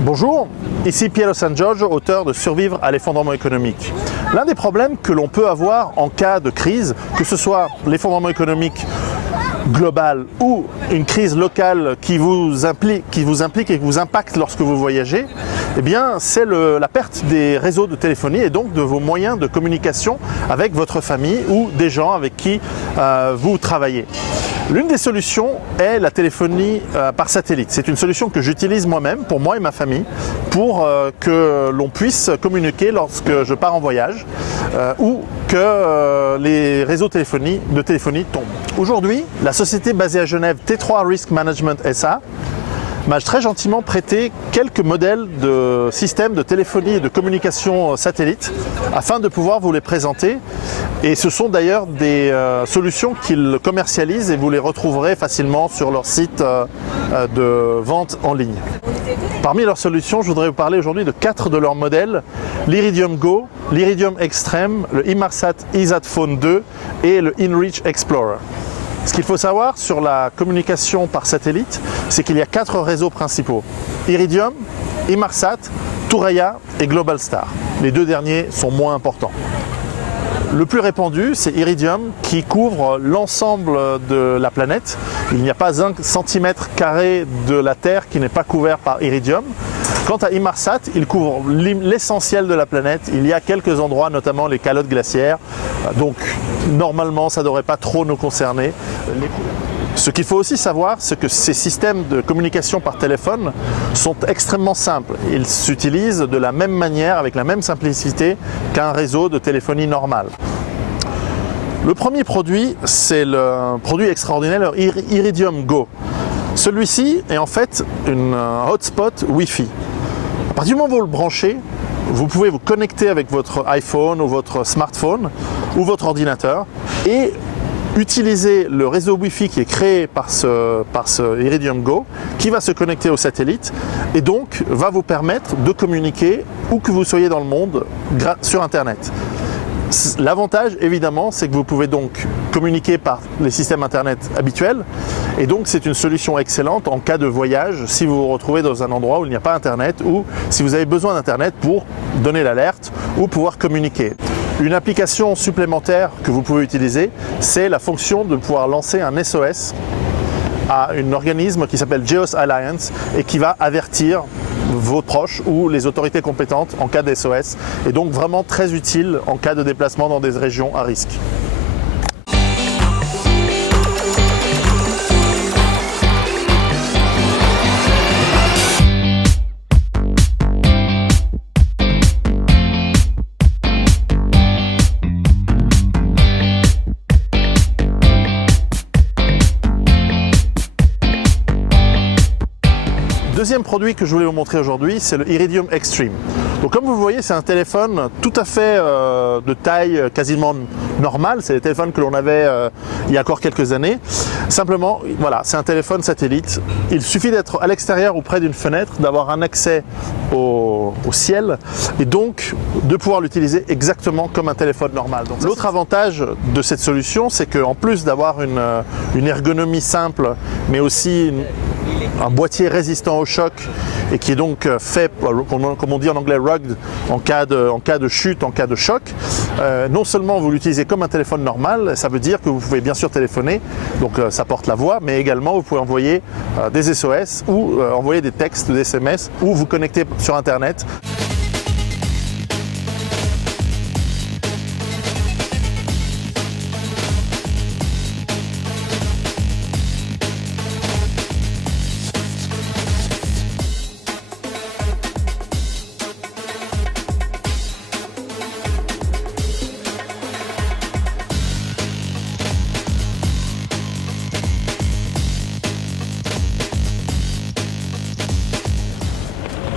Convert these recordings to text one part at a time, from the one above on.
Bonjour, ici Piero San Giorgio, auteur de Survivre à l'effondrement économique. L'un des problèmes que l'on peut avoir en cas de crise, que ce soit l'effondrement économique global ou une crise locale qui vous implique et qui vous impacte lorsque vous voyagez, eh bien, c'est la perte des réseaux de téléphonie et donc de vos moyens de communication avec votre famille ou des gens avec qui vous travaillez. L'une des solutions est la téléphonie par satellite. C'est une solution que j'utilise moi-même, pour moi et ma famille, pour que l'on puisse communiquer lorsque je pars en voyage ou que les réseaux de téléphonie tombent. Aujourd'hui, la société basée à Genève T3 Risk Management SA m'a très gentiment prêté quelques modèles de systèmes de téléphonie et de communication satellite afin de pouvoir vous les présenter. Et ce sont d'ailleurs des solutions qu'ils commercialisent et vous les retrouverez facilement sur leur site de vente en ligne. Parmi leurs solutions, je voudrais vous parler aujourd'hui de 4 de leurs modèles: l'Iridium Go, l'Iridium Extreme, le Inmarsat EasyPhone 2 et le InReach Explorer. Ce qu'il faut savoir sur la communication par satellite, c'est qu'il y a 4 réseaux principaux: Iridium, Inmarsat, Thuraya et Globalstar. Les 2 derniers sont moins importants. Le plus répandu, c'est Iridium, qui couvre l'ensemble de la planète. Il n'y a pas un centimètre carré de la Terre qui n'est pas couvert par Iridium. Quant à Inmarsat, il couvre l'essentiel de la planète. Il y a quelques endroits, notamment les calottes glaciaires. Donc, normalement, ça ne devrait pas trop nous concerner. Ce qu'il faut aussi savoir, c'est que ces systèmes de communication par téléphone sont extrêmement simples. Ils s'utilisent de la même manière, avec la même simplicité qu'un réseau de téléphonie normal. Le premier produit, c'est le produit extraordinaire, le Iridium Go. Celui-ci est en fait un hotspot Wi-Fi. À partir du moment où vous le branchez, vous pouvez vous connecter avec votre iPhone ou votre smartphone ou votre ordinateur et utiliser le réseau Wi-Fi qui est créé par ce Iridium Go, qui va se connecter au satellite et donc va vous permettre de communiquer où que vous soyez dans le monde sur Internet. L'avantage, évidemment, c'est que vous pouvez donc communiquer par les systèmes Internet habituels et donc c'est une solution excellente en cas de voyage si vous vous retrouvez dans un endroit où il n'y a pas Internet ou si vous avez besoin d'Internet pour donner l'alerte ou pouvoir communiquer. Une application supplémentaire que vous pouvez utiliser, c'est la fonction de pouvoir lancer un SOS à un organisme qui s'appelle Geos Alliance et qui va avertir vos proches ou les autorités compétentes en cas de SOS, et donc vraiment très utile en cas de déplacement dans des régions à risque. Deuxième produit que je voulais vous montrer aujourd'hui, c'est le Iridium Extreme. Donc comme vous voyez, c'est un téléphone tout à fait de taille quasiment normale. C'est les téléphones que l'on avait il y a encore quelques années. Simplement, voilà, c'est un téléphone satellite. Il suffit d'être à l'extérieur ou près d'une fenêtre, d'avoir un accès au ciel et donc de pouvoir l'utiliser exactement comme un téléphone normal. L'autre avantage de cette solution, c'est qu'en plus d'avoir une ergonomie simple, mais aussi un boîtier résistant au choc et qui est donc fait, comme on dit en anglais, rugged, en cas de chute, en cas de choc. Non seulement vous l'utilisez comme un téléphone normal, ça veut dire que vous pouvez bien sûr téléphoner, donc ça porte la voix, mais également vous pouvez envoyer des SOS ou envoyer des textes, des SMS ou vous connecter sur Internet.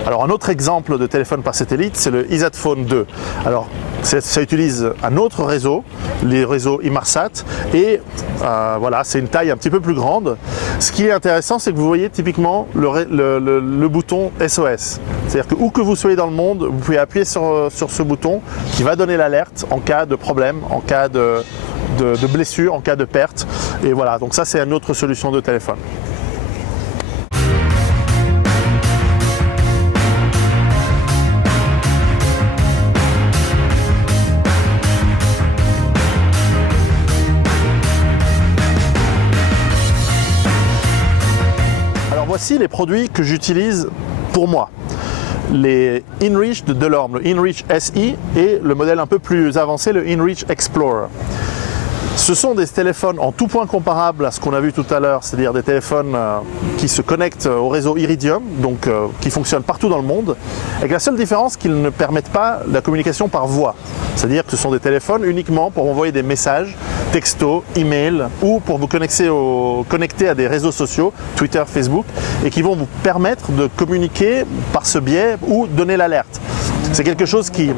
Alors un autre exemple de téléphone par satellite, c'est le EasyPhone 2. Alors ça utilise un autre réseau, les réseaux Inmarsat, et voilà, c'est une taille un petit peu plus grande. Ce qui est intéressant, c'est que vous voyez typiquement le bouton SOS. C'est-à-dire que où que vous soyez dans le monde, vous pouvez appuyer sur ce bouton qui va donner l'alerte en cas de problème, en cas de blessure, en cas de perte. Et voilà, donc ça c'est une autre solution de téléphone. voici les produits que j'utilise pour moi. Les InReach de Delorme, le InReach SI et le modèle un peu plus avancé, le InReach Explorer. Ce sont des téléphones en tout point comparables à ce qu'on a vu tout à l'heure, c'est-à-dire des téléphones qui se connectent au réseau Iridium, donc qui fonctionnent partout dans le monde, avec la seule différence qu'ils ne permettent pas la communication par voix. C'est-à-dire que ce sont des téléphones uniquement pour envoyer des messages, textos, email ou pour vous connecter à des réseaux sociaux, Twitter, Facebook, et qui vont vous permettre de communiquer par ce biais ou donner l'alerte. C'est quelque chose qui,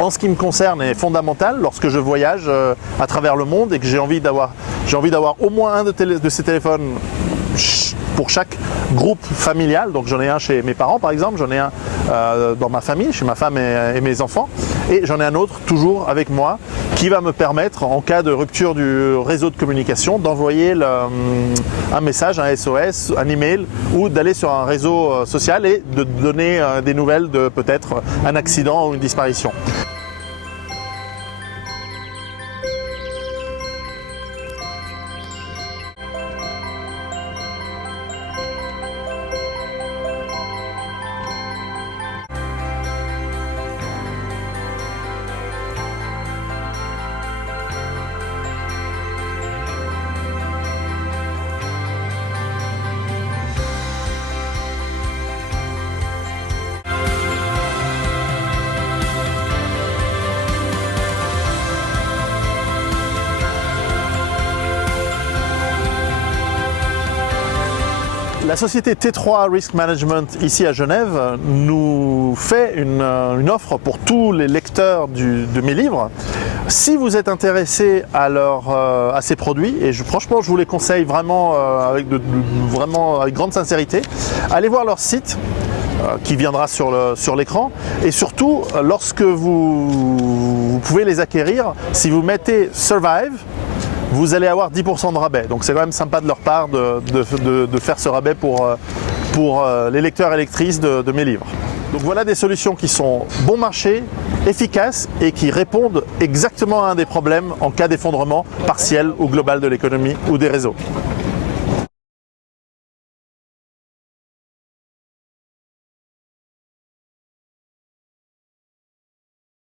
en ce qui me concerne, est fondamental lorsque je voyage à travers le monde et que j'ai envie d'avoir au moins un de ces téléphones pour chaque groupe familial. Donc j'en ai un chez mes parents par exemple, j'en ai un dans ma famille, chez ma femme et mes enfants, et j'en ai un autre toujours avec moi qui va me permettre, en cas de rupture du réseau de communication, d'envoyer un message, un SOS, un email, ou d'aller sur un réseau social et de donner des nouvelles de peut-être un accident ou une disparition. La société T3 Risk Management ici à Genève nous fait une offre pour tous les lecteurs de mes livres. Si vous êtes intéressé à ces produits, et franchement je vous les conseille vraiment avec grande sincérité, allez voir leur site qui viendra sur l'écran, et surtout lorsque vous pouvez les acquérir, si vous mettez Survive, vous allez avoir 10% de rabais. Donc c'est quand même sympa de leur part de faire ce rabais pour les lecteurs et lectrices de mes livres. Donc voilà des solutions qui sont bon marché, efficaces et qui répondent exactement à un des problèmes en cas d'effondrement partiel ou global de l'économie ou des réseaux.